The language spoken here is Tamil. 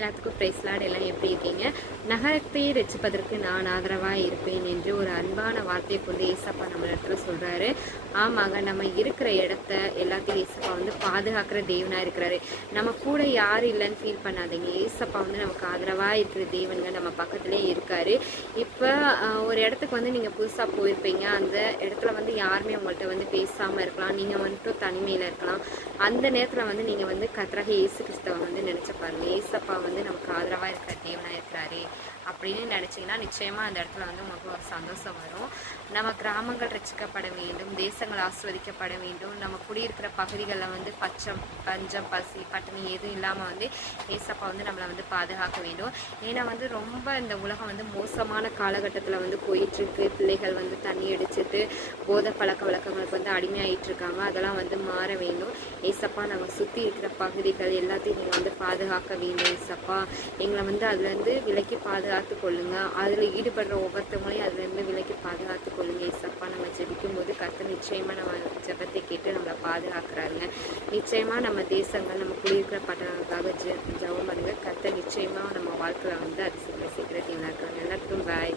எல்லாத்துக்கும் பிரைஸ் லார்ட். எல்லாம் எப்படி இருக்கீங்க? நகரத்தை ரட்சிப்பதற்கு நான் ஆதரவாக இருப்பேன் என்று ஒரு அன்பான வார்த்தையை கொண்டு ஏசப்பா நம்ம இடத்துல சொல்கிறாரு. ஆமாங்க, நம்ம இருக்கிற இடத்த எல்லாத்தையும் ஏசப்பா வந்து பாதுகாக்கிற தேவனாக இருக்கிறாரு. நம்ம கூட யாரும் இல்லைன்னு ஃபீல் பண்ணாதீங்க. ஏசப்பா வந்து நமக்கு ஆதரவாக இருக்கிற தேவனுங்க நம்ம பக்கத்துலேயே இருக்காரு. இப்போ ஒரு இடத்துக்கு வந்து நீங்கள் புதுசாக போயிருப்பீங்க. அந்த இடத்துல வந்து யாருமே உங்கள்கிட்ட வந்து பேசாமல் இருக்கலாம். நீங்கள் வந்துட்டு தனிமையில் இருக்கலாம். அந்த நேரத்தில் வந்து நீங்கள் வந்து கர்த்தராகிய இயேசு கிறிஸ்துவை வந்து நினச்ச பாருங்க. ஏசப்பா வந்து நமக்கு ஆதரவாக இருக்கிற தேவனாக இருக்கிறாரு அப்படின்னு நினச்சிங்கன்னா நிச்சயமாக அந்த இடத்துல வந்து உங்களுக்கு ஒரு சந்தோஷம் வரும். நம்ம கிராமங்கள் ரட்சிக்கப்பட வேண்டும், தேசங்கள் ஆஸ்வதிக்கப்பட வேண்டும். நம்ம குடியிருக்கிற பகுதிகளில் வந்து பஞ்சம் பசி பட்டினி எதுவும் இல்லாமல் வந்து ஏசப்பா வந்து நம்மளை வந்து பாதுகாக்க வேண்டும். ஏன்னா வந்து ரொம்ப இந்த உலகம் வந்து மோசமான காலகட்டத்தில் வந்து போயிட்டுருக்கு. பிள்ளைகள் வந்து தண்ணி அடிச்சுட்டு போதை பழக்க வழக்கங்களுக்கு வந்து அடிமையாயிட்டு இருக்காங்க. அதெல்லாம் வந்து மாற வேண்டும். ஏசப்பா நாங்கள் சுற்றி இருக்கிற பகுதிகள் எல்லாத்தையும் நீங்கள் வந்து பாதுகாக்க வேண்டும். ஏசப்பா எங்களை வந்து அதுலேருந்து விலக்கி பாதுகாத்து கொள்ளுங்க. அதில் ஈடுபடுற ஒவ்வொருத்தவங்களையும் அதுலேருந்து விலக்கி பாதுகாத்து கொள்ளுங்க. ஏசப்பா நம்ம ஜெபிக்கும் போது கர்த்தர் நிச்சயமாக நம்ம ஜெபத்தை கேட்டு நம்மளை பாதுகாக்கிறாருங்க. நிச்சயமாக நம்ம தேசங்கள் நம்ம குடியிருக்கிற பட்டணங்களுக்காக ஜெபம் பண்ணுங்க. கர்த்தர் நிச்சயமாக நம்ம வாழ்க்கையில் வந்து அது சீக்கிரத்தையும் இருக்கிறாங்க. எல்லாத்துக்கும் பாய்.